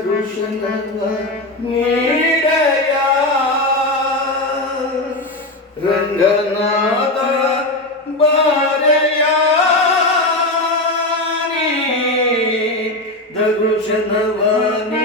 Krishna Vani Daya Krishna Vani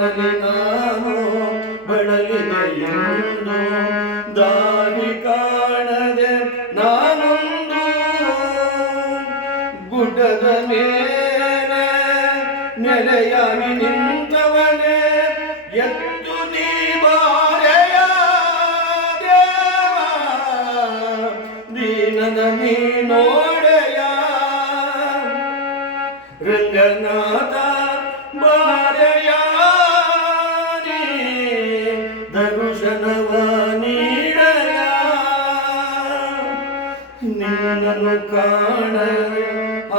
ಬಾಳಲಿ ನಾನು ಬಳಲಿದೆ ಇಂದು ದಾರಿ ಕಾಣದೆ ನಾನೊಂದು ಗುಡ್ಡದ ಮೇಲೆ, ನೆಲೆಯಾಗಿ ನಿಂತವನೇ. ಎತ್ತು ನೀ ಬಾರೆಯ ದೀನನ ನೀ ನೋಡೆಯ ರಂಗನಾಥ. നിന്നതു കാണൽ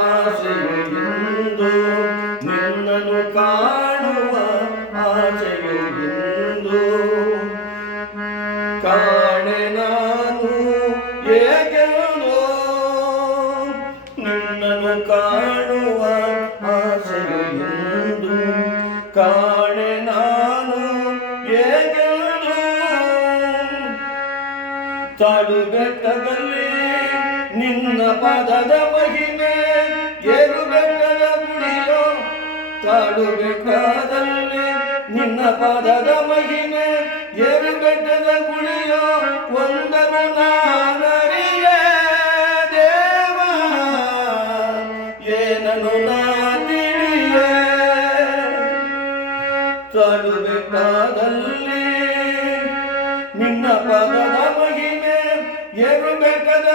ആശയുണ്ടോ നിന്നതു കാണുക ആശയുണ്ടോ കാണെ നാനു ഏകനോ. നിന്നതു കാണുക ആശയുണ്ടോ കാണെ നാനു ഏകനോ. തടുകെട്ടതല്ലേ? ನಿನ್ನ ಪದದ ಮಹಿಮೆ ಏರು ಬೆಟ್ಟದ ಗುಡಿಯೋ, ತಾಳು ಬೆಟ್ಟದಲ್ಲಿ ನಿನ್ನ ಪದದ ಮಹಿಮೆ ಏರು ಬೆಟ್ಟದ ಗುಡಿಯೋ ಒಂದನು ನಾನರಿಯ ದೇವ. ಏನನು ನಾ ತಿಳಿಯೇ ತಾಳು ಬೆಟ್ಟದಲ್ಲಿ ನಿನ್ನ ಪದದ ಮಹಿಮೆ ಏರು ಬೆಟ್ಟದ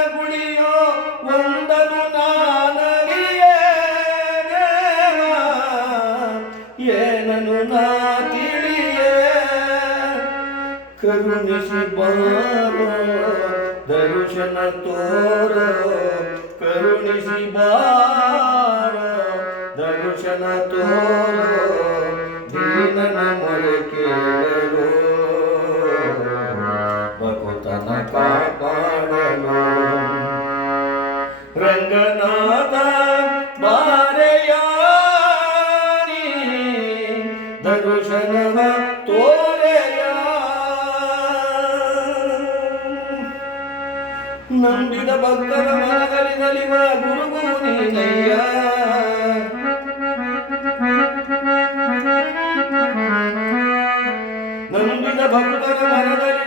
Cărnișe bară, dărucenătoră, Cărnișe bară, dărucenătoră, Vine la mărăchi. ನಂಬಿದ ಭಕ್ತರ ಮನದಲ್ಲಿ ನಲಿವ ಗುರುಗು ನೀನಯ್ಯ ನಂಬಿದ ಭಕ್ತರ ಮನದಲ್ಲಿ